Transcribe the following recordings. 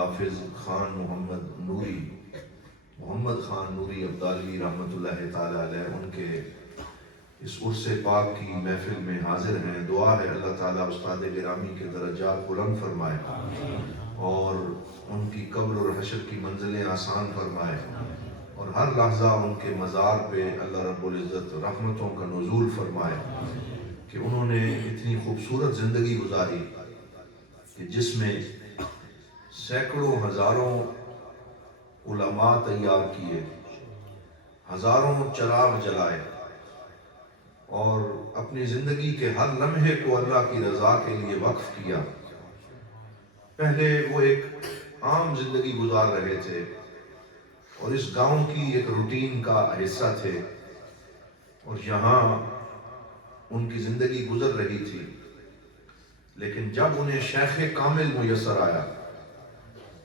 حافظ خان محمد خان نوری ابدالی رحمۃ اللہ تعالی علیہ، ان کے اس عرس پاک کی محفل میں حاضر ہیں۔ دعا ہے اللہ تعالیٰ استاد گرامی کے درجات بلند فرمائے اور ان کی قبر اور حشر کی منزلیں آسان فرمائے، اور ہر لحظہ ان کے مزار پہ اللہ رب العزت رحمتوں کا نزول فرمائے کہ انہوں نے اتنی خوبصورت زندگی گزاری کہ جس میں سینکڑوں ہزاروں علماء تیار کیے، ہزاروں چراغ جلائے، اور اپنی زندگی کے ہر لمحے کو اللہ کی رضا کے لیے وقف کیا۔ پہلے وہ ایک عام زندگی گزار رہے تھے اور اس گاؤں کی ایک روٹین کا حصہ تھے، اور یہاں ان کی زندگی گزر رہی تھی، لیکن جب انہیں شیخ کامل میسر آیا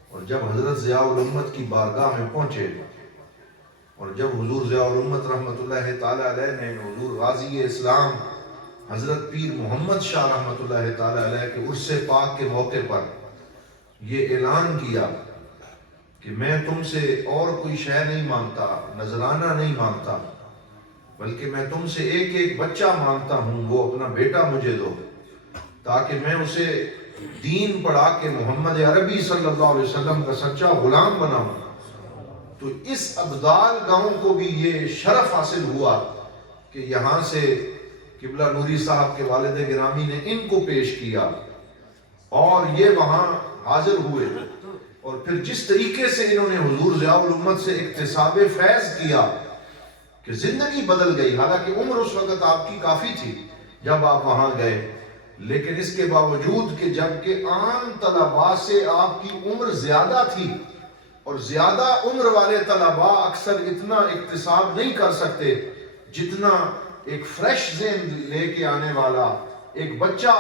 اور جب حضرت ضیاء الامت کی بارگاہ میں پہنچے، اور جب حضور ضیاء الامت رحمۃ اللہ تعالی علیہ نے حضور غازی اسلام حضرت پیر محمد شاہ رحمۃ اللہ تعالی علیہ کے عرس پاک کے موقع پر یہ اعلان کیا کہ میں تم سے اور کوئی شے نہیں مانگتا، نذرانہ نہیں مانگتا، بلکہ میں تم سے ایک ایک بچہ مانگتا ہوں، وہ اپنا بیٹا مجھے دو تاکہ میں اسے دین پڑھا کے محمد عربی صلی اللہ علیہ وسلم کا سچا غلام بناؤں۔ تو اس ابدال گاؤں کو بھی یہ شرف حاصل ہوا کہ یہاں سے قبلہ نوری صاحب کے والد گرامی نے ان کو پیش کیا اور یہ وہاں حاضر ہوئے، اور پھر جس طریقے سے انہوں نے حضور ضیاء الامت سے اکتساب فیض کیا کہ زندگی بدل گئی۔ حالانکہ عمر اس وقت آپ کی کافی تھی جب آپ وہاں گئے، لیکن اس کے باوجود کہ جبکہ عام طلباء سے آپ کی عمر زیادہ تھی، اور زیادہ عمر والے طلباء اکثر اتنا اکتساب نہیں کر سکتے جتنا ایک فریش ذہن لے کے آنے والا ایک بچہ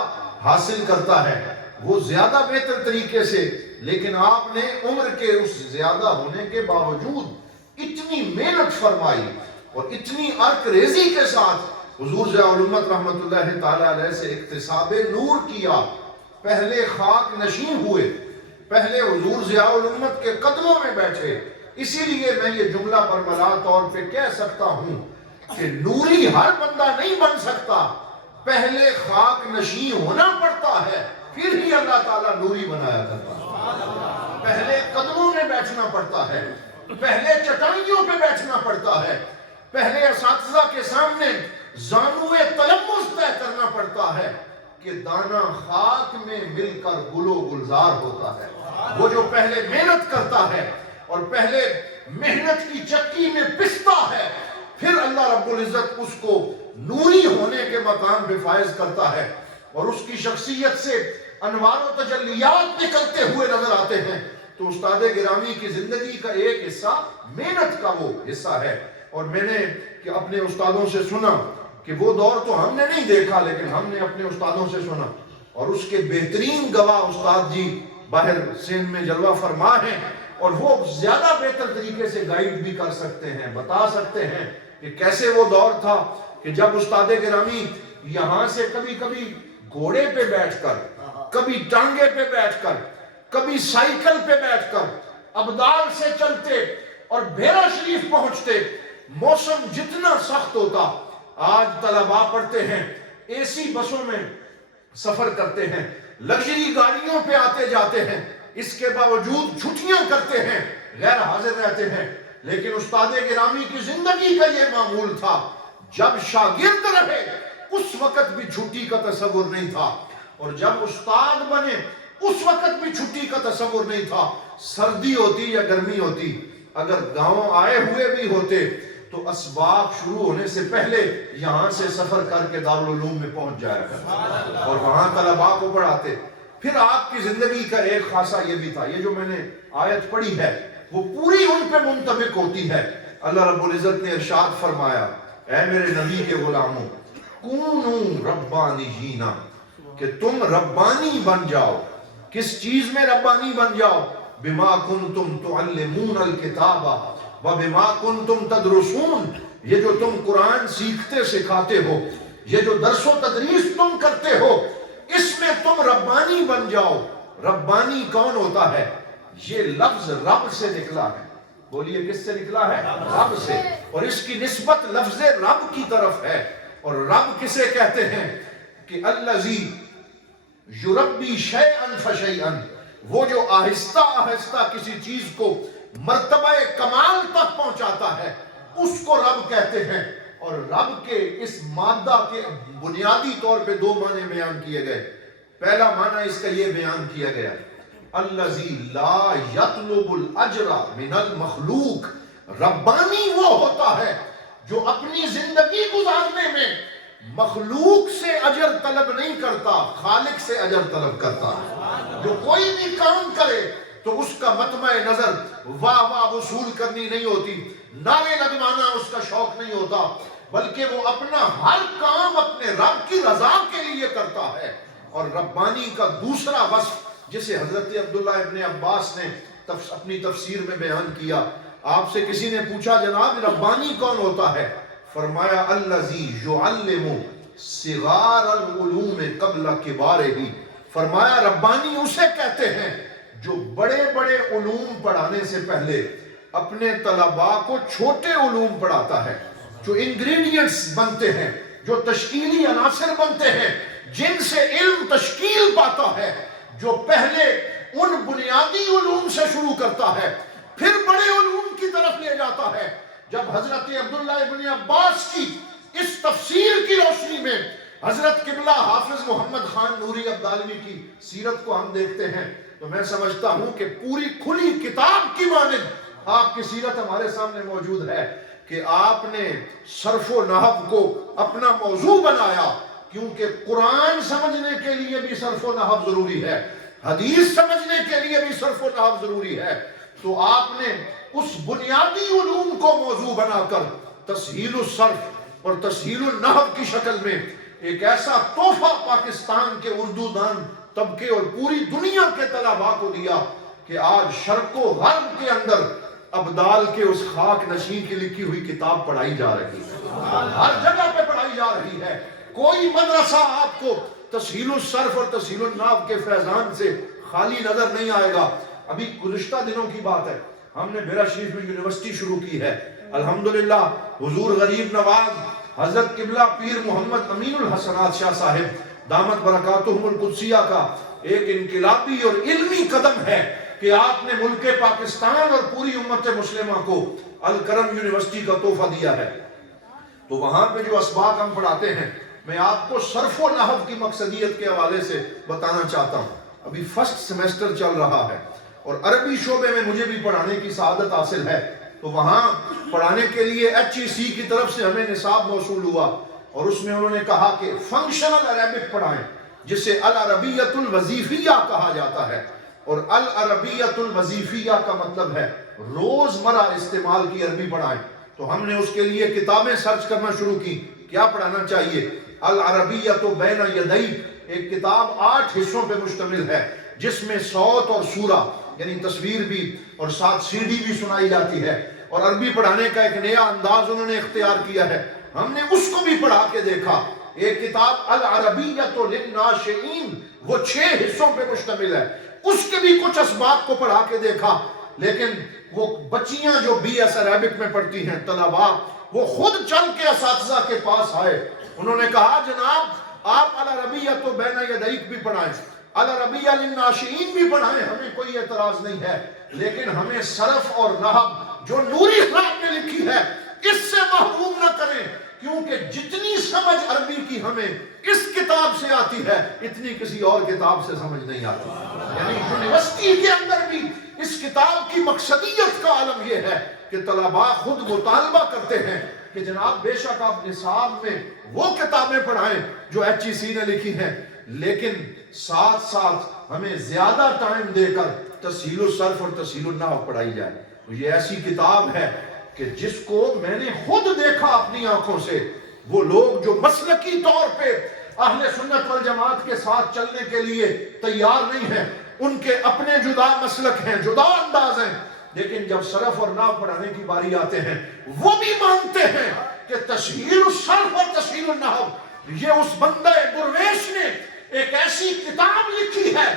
حاصل کرتا ہے، وہ زیادہ بہتر طریقے سے، لیکن آپ نے عمر کے اس زیادہ ہونے کے باوجود اتنی محنت فرمائی اور اتنی عرق ریزی کے ساتھ حضور ضیاء الامت رحمۃ اللہ تعالی علیہ سے اکتساب نور کیا۔ پہلے خاک نشین ہوئے، پہلے حضور ضیاء الامت کے قدموں میں بیٹھے۔ اسی لیے میں یہ جملہ برملا طور پہ کہہ سکتا ہوں کہ نوری ہر بندہ نہیں بن سکتا، پہلے خاک نشین ہونا پڑتا ہے، پھر ہی اللہ تعالیٰ نوری بنایا کرتا ہے۔ پہلے قدموں میں بیٹھنا پڑتا ہے، پہلے چٹائیوں پہ بیٹھنا پڑتا ہے، پہلے اساتذہ کے سامنے زانوئے تلمس طے کرنا پڑتا ہے کہ دانا خاک میں مل کر گل و گلزار ہوتا ہے۔ وہ جو پہلے محنت کرتا ہے اور پہلے محنت کی چکی میں پستا ہے، پھر اللہ رب العزت اس کو نوری ہونے کے مقام پہ فائز کرتا ہے، اور اس کی شخصیت سے انوار و تجلیات نکلتے ہوئے نظر آتے ہیں۔ تو استاد گرامی کی زندگی کا ایک حصہ محنت کا وہ حصہ ہے، اور میں نے کہ اپنے استادوں سے سنا کہ وہ دور تو ہم نے نہیں دیکھا، لیکن ہم نے اپنے استادوں سے سنا، اور اس کے بہترین گواہ استاد جی باہر سندھ میں جلوہ فرما ہیں، اور وہ زیادہ بہتر طریقے سے گائیڈ بھی کر سکتے ہیں، بتا سکتے ہیں کہ کیسے وہ دور تھا کہ جب استاد گرامی یہاں سے کبھی کبھی گھوڑے پہ بیٹھ کر، کبھی ٹانگے پہ بیٹھ کر، کبھی سائیکل پہ بیٹھ کر ابدال سے چلتے اور بھیرا شریف پہنچتے۔ موسم جتنا سخت ہوتا، آج طلباء پڑھتے ہیں اے سی بسوں میں سفر کرتے ہیں، لگژری گاڑیوں پہ آتے جاتے ہیں، اس کے باوجود چھٹیاں کرتے ہیں، غیر حاضر رہتے ہیں، لیکن استاد گرامی کی زندگی کا یہ معمول تھا، جب شاگرد رہے اس وقت بھی چھٹی کا تصور نہیں تھا، اور جب استاد بنے اس وقت بھی چھٹی کا تصور نہیں تھا۔ سردی ہوتی یا گرمی ہوتی، اگر گاؤں آئے ہوئے بھی ہوتے تو اسباق شروع ہونے سے پہلے یہاں سے سفر کر کے دارالعلوم میں پہنچ جایا کرتے اور وہاں طلباء کو پڑھاتے۔ پھر آپ کی زندگی کا ایک خاصہ یہ بھی تھا، یہ جو میں نے آیت پڑھی ہے وہ پوری ان پہ منطبق ہوتی ہے۔ اللہ رب العزت نے ارشاد فرمایا، اے میرے نبی کے غلاموں، کونوا ربانیین، کہ تم ربانی بن جاؤ۔ کس چیز میں ربانی بن جاؤ؟ بما کنتم تعلمون الکتاب وبما کنتم تدرسون، یہ جو تم قرآن سیکھتے سکھاتے ہو، یہ جو درس و تدریس تم کرتے ہو، اس میں تم ربانی بن جاؤ۔ ربانی کون ہوتا ہے؟ یہ لفظ رب سے نکلا ہے. بولیے کس سے نکلا ہے؟ رب سے. اور اس کی نسبت لفظ رب کی طرف ہے. اور رب کسے کہتے ہیں؟ کہ الذی یربی شیئا فشیئا، وہ جو آہستہ آہستہ کسی چیز کو مرتبہ کمال تک پہنچاتا ہے اس کو رب کہتے ہیں. اور رب کے اس مادہ کے بنیادی طور پہ دو معنی بیان کیے گئے. پہلا معنی اس کا یہ بیان کیا گیا الذی لا یطلب الاجر من المخلوق، ربانی وہ ہوتا ہے جو اپنی زندگی گزارنے میں مخلوق سے اجر طلب نہیں کرتا، خالق سے اجر طلب کرتا ہے. جو کوئی بھی کام کرے تو اس کا مطمع نظر واہ واہ وصول کرنی نہیں ہوتی، نعرے لگوانا اس کا شوق نہیں ہوتا، بلکہ وہ اپنا ہر کام اپنے رب کی رضا کے لیے کرتا ہے. اور ربانی کا دوسرا وصف جسے حضرت عبداللہ ابن عباس نے اپنی تفسیر میں بیان کیا، آپ سے کسی نے پوچھا جناب ربانی کون ہوتا ہے؟ فرمایا الذی یعلم صغار العلوم قبل کبارہ. فرمایا ربانی اسے کہتے ہیں جو بڑے بڑے علوم پڑھانے سے پہلے اپنے طلباء کو چھوٹے علوم پڑھاتا ہے، جو انگریڈینٹس بنتے ہیں، جو تشکیلی عناصر بنتے ہیں، جن سے علم تشکیل پاتا ہے، جو پہلے ان بنیادی علوم سے شروع کرتا ہے پھر بڑے علوم کی طرف لے جاتا ہے. جب حضرت عبداللہ ابن عباس کی اس تفسیر کی روشنی میں حضرت قبلہ حافظ محمد خان نوری عبدالوی کی سیرت کو ہم دیکھتے ہیں تو میں سمجھتا ہوں کہ پوری کھلی کتاب کی مانند آپ کی سیرت ہمارے سامنے موجود ہے کہ آپ نے صرف و نحو کو اپنا موضوع بنایا، کیونکہ قرآن سمجھنے کے لیے بھی صرف و نحو ضروری ہے، حدیث سمجھنے کے لیے بھی صرف و نحو ضروری ہے. تو آپ نے اس بنیادی علوم کو موضوع بنا کر تسہیل الصرف اور تسہیل النحو کی شکل میں ایک ایسا تحفہ پاکستان کے اردو دان طبقے اور پوری دنیا کے طلباء کو دیا کہ آج شرق و غرب کے اندر ابدال کے اس خاک نشین کی لکھی ہوئی کتاب پڑھائی جا رہی ہے، ہر جگہ پہ پڑھائی جا رہی ہے. کوئی مدرسہ آپ کو تسہیل الصرف اور تسہیل النحو کے فیضان سے خالی نظر نہیں آئے گا. ابھی گزشتہ دنوں کی بات ہے، ہم نے بیرا شریف میں یونیورسٹی شروع کی ہے. الحمدللہ حضور غریب نواز حضرت قبلہ پیر محمد امین الحسنات شاہ صاحب دامت برکاتہم القدسیہ کا ایک انقلابی اور علمی قدم ہے کہ آپ نے ملک پاکستان اور پوری امت مسلمہ کو الکرم یونیورسٹی کا تحفہ دیا ہے. تو وہاں پہ جو اسباق ہم پڑھاتے ہیں میں آپ کو صرف و نحو کی مقصدیت کے حوالے سے بتانا چاہتا ہوں. ابھی فرسٹ سیمیسٹر چل رہا ہے اور عربی شعبے میں مجھے بھی پڑھانے کی سعادت حاصل ہے. تو وہاں پڑھانے کے لیے HEC کی طرف سے ہمیں نصاب موصول ہوا اور اس میں انہوں نے کہا کہ فنکشنل عربک پڑھائیں جسے العربیۃ الوظیفیہ کہا جاتا ہے. اور العربیۃ الوظیفیہ کا مطلب ہے روزمرہ استعمال کی عربی پڑھائیں. تو ہم نے اس کے لیے کتابیں سرچ کرنا شروع کی کیا پڑھانا چاہیے. العربیۃ بین یدیک ایک کتاب 8 حصوں پہ مشتمل ہے جس میں صوت اور سورہ یعنی تصویر بھی اور ساتھ CD بھی سنائی جاتی ہے. اور عربی پڑھانے کا ایک نیا انداز انہوں نے اختیار کیا ہے، ہم نے اس کو بھی پڑھا کے دیکھا. ایک کتاب العربیۃ للناشئین وہ 6 حصوں پہ مشتمل ہے، اس کے بھی کچھ اسباق کو پڑھا کے دیکھا. لیکن وہ بچیاں جو BS عربک میں پڑھتی ہیں طلباء، وہ خود چل کے اساتذہ کے پاس آئے. انہوں نے کہا جناب آپ العربیۃ بین یدیک بھی پڑھائیں، العربیہ للناشئین بھی پڑھائیں، ہمیں کوئی اعتراض نہیں ہے، لیکن ہمیں صرف اور نحو جو نوری صاحب نے لکھی ہے اس سے محروم نہ کریں، کیونکہ جتنی سمجھ عربی کی ہمیں اس کتاب سے آتی ہے اتنی کسی اور کتاب سے سمجھ نہیں آتی. یعنی یونیورسٹی کے اندر بھی اس کتاب کی مقصدیت کا عالم یہ ہے کہ طلباء خود مطالبہ کرتے ہیں کہ جناب بے شک آپ نصاب میں وہ کتابیں پڑھائیں جو HEC نے لکھی ہیں، لیکن ساتھ ساتھ ہمیں زیادہ ٹائم دے کر تسہیل الصرف اور تسہیل النحو پڑھائی جائے. تو یہ ایسی کتاب ہے کہ جس کو میں نے خود دیکھا اپنی آنکھوں سے. وہ لوگ جو مسلکی طور پہ اہل سنت والجماعت کے ساتھ چلنے کے لیے تیار نہیں ہیں، ان کے اپنے جدا مسلک ہیں، جدا انداز ہیں، لیکن جب صرف اور نحو پڑھانے کی باری آتے ہیں وہ بھی مانتے ہیں کہ تسہیل الصرف اور تسہیل النحو یہ اس بندہ درویش نے ایک ایسی کتاب لکھی ہے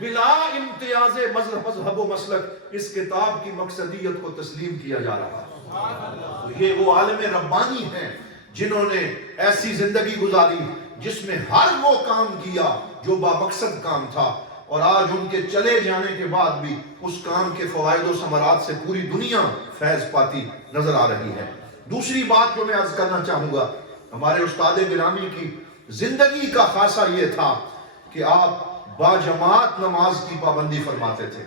بلا امتیاز مذہب و مسلک اس کتاب کی مقصدیت کو تسلیم کیا جا رہا ہے۔ یہ وہ عالم ربانی ہیں جنہوں نے ایسی زندگی گزاری جس میں ہر وہ کام کیا جو بامقصد کام تھا، اور آج ان کے چلے جانے کے بعد بھی اس کام کے فوائد و ثمرات سے پوری دنیا فیض پاتی نظر آ رہی ہے۔ دوسری بات جو میں عرض کرنا چاہوں گا، ہمارے استاد گرامی کی زندگی کا خاصہ یہ تھا کہ آپ باجماعت نماز کی پابندی فرماتے تھے۔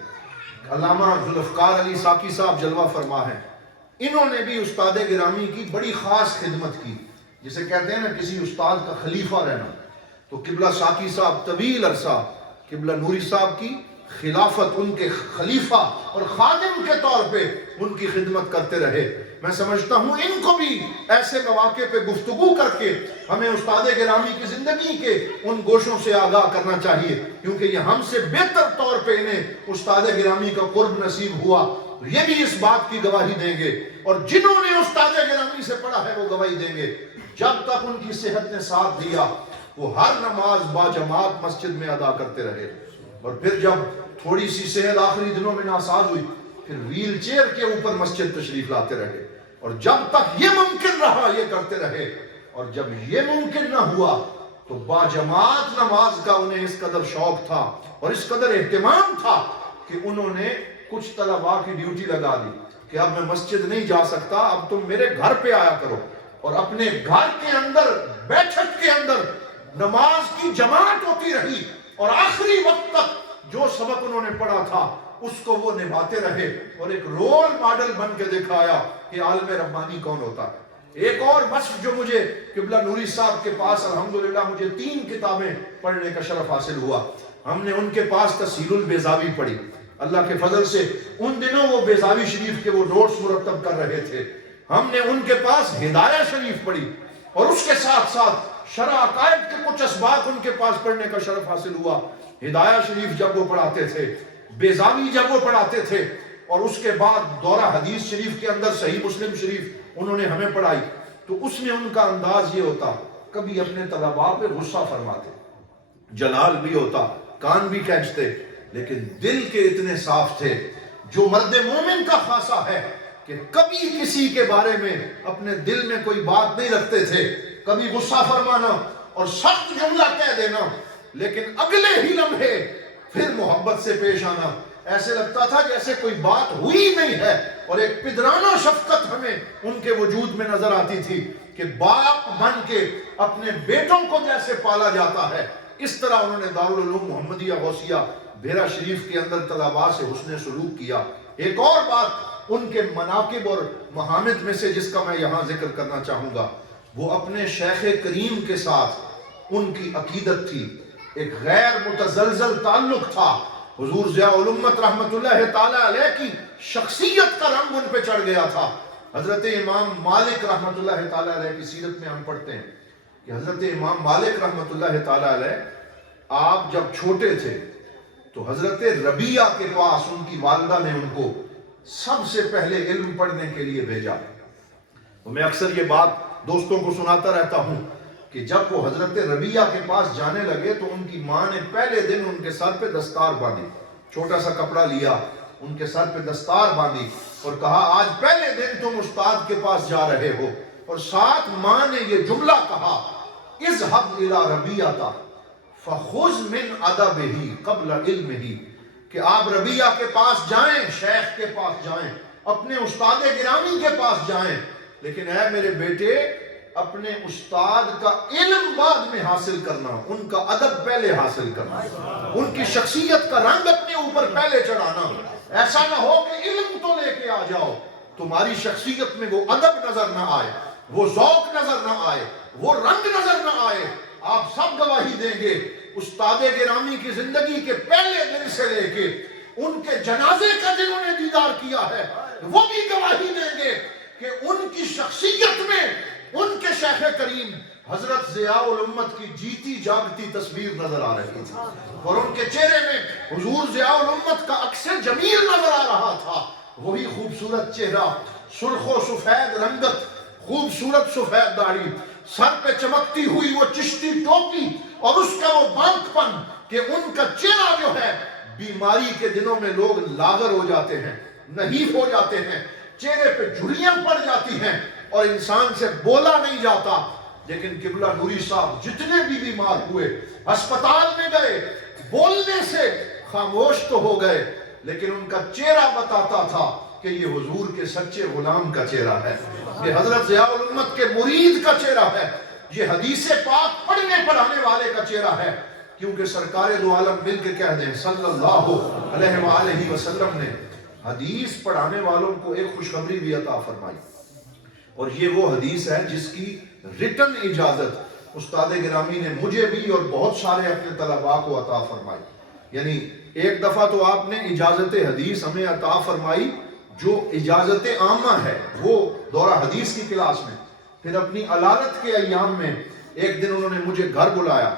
علامہ ذوالفقار علی ساکی صاحب جلوہ فرما ہیں، انہوں نے بھی استاد گرامی کی بڑی خاص خدمت کی، جسے کہتے ہیں نا کسی استاد کا خلیفہ رہنا۔ تو قبلہ ساکی صاحب طویل عرصہ قبلہ نوری صاحب کی خلافت، ان کے خلیفہ اور خادم کے طور پہ ان کی خدمت کرتے رہے۔ میں سمجھتا ہوں ان کو بھی ایسے مواقع پہ گفتگو کر کے ہمیں استاد گرامی کی زندگی کے ان گوشوں سے آگاہ کرنا چاہیے، کیونکہ یہ ہم سے بہتر طور پہ انہیں استاد گرامی کا قرب نصیب ہوا، یہ بھی اس بات کی گواہی دیں گے، اور جنہوں نے استاد گرامی سے پڑھا ہے وہ گواہی دیں گے۔ جب تک ان کی صحت نے ساتھ دیا وہ ہر نماز باجماعت مسجد میں ادا کرتے رہے، اور پھر جب تھوڑی سی صحت آخری دنوں میں ناساز ہوئی پھر ویل چیئر کے اوپر مسجد تشریف لاتے رہے، اور جب تک یہ ممکن رہا یہ کرتے رہے، اور جب یہ ممکن نہ ہوا تو باجماعت نماز کا انہیں اس قدر شوق تھا اور اس قدر اہتمام تھا کہ انہوں نے کچھ طلباء کی ڈیوٹی لگا دی کہ اب میں مسجد نہیں جا سکتا، اب تم میرے گھر پہ آیا کرو، اور اپنے گھر کے اندر بیٹھک کے اندر نماز کی جماعت ہوتی رہی، اور آخری وقت تک جو سبق انہوں نے پڑھا تھا اس کو وہ نبھاتے رہے، اور ایک رول ماڈل بن کے دکھایا کہ عالم ربانی کون ہوتا ہے۔ ایک اور وصف جو مجھے قبلہ نوری صاحب کے پاس الحمدللہ مجھے 3 کتابیں پڑھنے کا شرف حاصل ہوا۔ ہم نے ان کے پاس تسہیل البیضاوی پڑھی، اللہ کے فضل سے ان دنوں وہ بیضاوی شریف کے وہ نوٹس مرتب کر رہے تھے۔ ہم نے ان کے پاس ہدایہ شریف پڑھی، اور اس کے ساتھ ساتھ شرح عقائد کے کچھ اسباق ان کے پاس پڑھنے کا شرف حاصل ہوا۔ ہدایہ شریف جب وہ پڑھاتے تھے، بیضاوی جب وہ پڑھاتے تھے، اور اس کے بعد دورہ حدیث شریف کے اندر صحیح مسلم شریف انہوں نے ہمیں پڑھائی، تو اس میں ان کا انداز یہ ہوتا، کبھی اپنے طلباء پہ غصہ فرماتے، جلال بھی ہوتا، کان بھی کھینچتے، لیکن دل کے اتنے صاف تھے، جو مرد مومن کا خاصہ ہے کہ کبھی کسی کے بارے میں اپنے دل میں کوئی بات نہیں رکھتے تھے، کبھی غصہ فرمانا اور سخت جملہ کہہ دینا، لیکن اگلے ہی لمحے پھر محبت سے پیش آنا، ایسے لگتا تھا جیسے کوئی بات ہوئی نہیں ہے، اور ایک پدرانہ شفقت ہمیں ان کے وجود میں نظر آتی تھی کہ باپ بن کے اپنے بیٹوں کو جیسے پالا جاتا ہے، اس طرح انہوں نے دارالعلوم محمدیہ غوثیہ بھیرا شریف کے اندر طلباء سے حسن سلوک کیا۔ ایک اور بات ان کے مناقب اور محامد میں سے جس کا میں یہاں ذکر کرنا چاہوں گا، وہ اپنے شیخ کریم کے ساتھ ان کی عقیدت تھی، ایک غیر متزلزل تعلق تھا۔ حضور ضیاء الامت رحمت اللہ تعالی علیہ کی شخصیت کا رنگ ان پہ چڑھ گیا تھا۔ حضرت امام مالک رحمت اللہ تعالی علیہ کی سیرت میں ہم پڑھتے ہیں کہ حضرت امام مالک رحمت اللہ تعالی علیہ آپ جب چھوٹے تھے تو حضرت ربیعہ کے پاس ان کی والدہ نے ان کو سب سے پہلے علم پڑھنے کے لیے بھیجا۔ تو میں اکثر یہ بات دوستوں کو سناتا رہتا ہوں کہ جب وہ حضرت ربیعہ کے پاس جانے لگے تو ان کی ماں نے پہلے دن ان کے سر پہ دستار باندھی، چھوٹا سا کپڑا لیا، ان کے سر پہ دستار باندھی اور کہا آج پہلے دن تم استاد کے پاس جا رہے ہو، اور ساتھ ماں نے یہ جملہ کہا اذهب الى ربیعہ فخذ من ادبہ قبل علمہ، کہ آپ ربیعہ کے پاس جائیں، شیخ کے پاس جائیں، اپنے استاد گرامی کے پاس جائیں، لیکن اے میرے بیٹے اپنے استاد کا علم بعد میں حاصل کرنا، ان کا ادب پہلے حاصل کرنا، ان کی شخصیت کا رنگ اپنے اوپر پہلے چڑھانا۔ ایسا نہ ہو کہ علم تو لے کے آ جاؤ، تمہاری شخصیت میں وہ ادب نظر نہ آئے، وہ ذوق نظر نہ آئے، وہ رنگ نظر نہ آئے۔ آپ سب گواہی دیں گے استاد گرامی کی زندگی کے پہلے دن سے لے کے ان کے جنازے کا جنہوں نے دیدار کیا ہے وہ بھی گواہی دیں گے کہ ان کی شخصیت میں ان کے شیخ کریم حضرت ضیاء الامت کی جیتی جاگتی تصویر نظر آ رہی تھی، اور ان کے چہرے میں حضور ضیاء الامت کا عکس جمیل نظر آ رہا تھا، وہی خوبصورت چہرہ، سرخ و سفید رنگت، خوبصورت سفید داڑھی، سر پہ چمکتی ہوئی وہ چشتی ٹوپی، اور اس کا وہ بانک پن کہ ان کا چہرہ جو ہے بیماری کے دنوں میں لوگ لاغر ہو جاتے ہیں، نحیف ہو جاتے ہیں، چہرے پہ جھریاں پڑ جاتی ہیں اور انسان سے بولا نہیں جاتا. لیکن قبلہ نوری صاحب جتنے بھی بیمار ہوئے ہسپتال میں گئے، بولنے سے خاموش تو ہو گئے لیکن ان کا چہرہ بتاتا تھا کہ یہ حضور کے سچے غلام کا چہرہ ہے، یہ حضرت ضیاء الامت کے مرید کا چہرہ ہے، یہ حدیث پاک پڑھنے پڑھانے والے کا چہرہ ہے. کیونکہ سرکار دو عالم مل کے کہہ دیں صلی اللہ علیہ وآلہ وسلم نے حدیث پڑھانے والوں کو ایک خوشخبری بھی عطا فرمائی، اور یہ وہ حدیث ہے جس کی ریٹن اجازت استاد گرامی نے مجھے بھی اور بہت سارے اپنے طلباء کو عطا فرمائی. یعنی ایک دفعہ تو آپ نے اجازت حدیث ہمیں عطا فرمائی جو اجازت عامہ ہے، وہ دورہ حدیث کی کلاس میں. پھر اپنی علالت کے ایام میں ایک دن انہوں نے مجھے گھر بلایا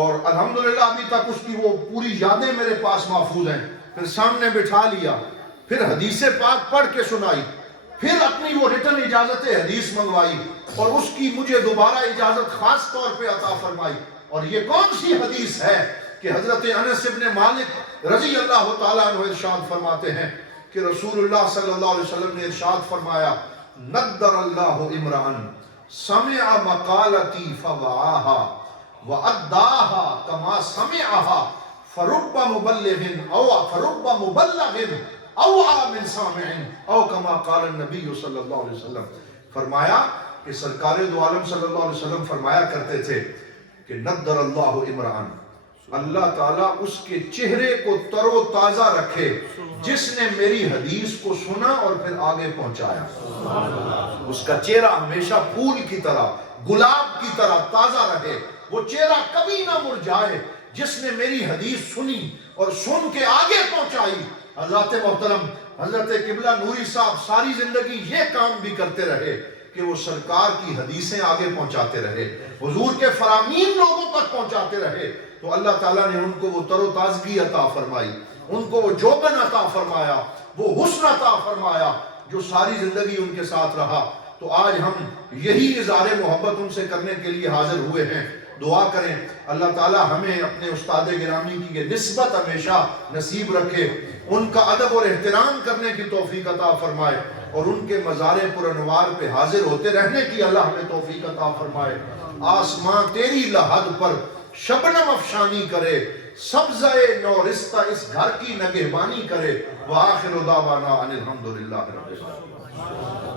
اور الحمدللہ ابھی تک اس کی وہ پوری یادیں میرے پاس محفوظ ہیں. پھر سامنے بٹھا لیا، پھر حدیث پاک پڑھ کے سنائی، پھر اپنی وہ ریٹن اجازت حدیث منگوائی اور اس کی مجھے دوبارہ اجازت خاص طور پہ عطا فرمائی. اور یہ کون سی حدیث ہے کہ حضرت انس بن مالک رضی اللہ تعالیٰ عنہ ارشاد فرماتے ہیں کہ رسول اللہ صلی اللہ علیہ وسلم نے ارشاد فرمایا نَدَّرَ اللَّهُ اِمْرَأً سَمِعَ مَقَالَتِي فَوَعَاهَا وَأَدَّاهَا كَمَا سَمِعَهَا فَرُبَّ مُبَلِّغٍ أَوْعَى مِنْ سَامِعٍ أَوْ كَمَا قَالَ النَّبِيُّ صلی اللہ علیہ وسلم. فرمایا کہ سرکار دو عالم صلی اللہ علیہ وسلم فرمایا کرتے تھے کہ نَدَّرَ اللَّهُ اِمْرَأً، اللہ تعالیٰ اس کے چہرے کو تر و تازہ رکھے جس نے میری حدیث کو سنا اور پھر آگے پہنچایا. اس کا چہرہ ہمیشہ پھول کی طرح، گلاب کی طرح تازہ رہے، وہ چہرہ کبھی نہ مرجھائے جس نے میری حدیث سنی اور سن کے آگے پہنچائی. حضرت محترم حضرت قبلہ نوری صاحب ساری زندگی یہ کام بھی کرتے رہے کہ وہ سرکار کی حدیثیں آگے پہنچاتے رہے، حضور کے فرامین لوگوں تک پہنچاتے رہے. تو اللہ تعالیٰ نے ان کو وہ تر و تازگی عطا فرمائی، ان کو وہ جوبن عطا فرمایا، وہ حسن عطا فرمایا جو ساری زندگی ان کے ساتھ رہا. تو آج ہم یہی اظہار محبت ان سے کرنے کے لیے حاضر ہوئے ہیں. دعا کریں اللہ تعالیٰ ہمیں اپنے استاد گرامی کی یہ نسبت ہمیشہ نصیب رکھے، ان کا ادب اور احترام کرنے کی توفیق عطا فرمائے اور ان کے مزار پر انوار پہ حاضر ہوتے رہنے کی اللہ ہمیں توفیق عطا فرمائے. آسمان تیری لحد پر شبنم افشانی کرے، سبزہ نورستہ اس گھر کی نگہبانی کرے. وآخر دعوانا ان الحمدللہ رب العالمین.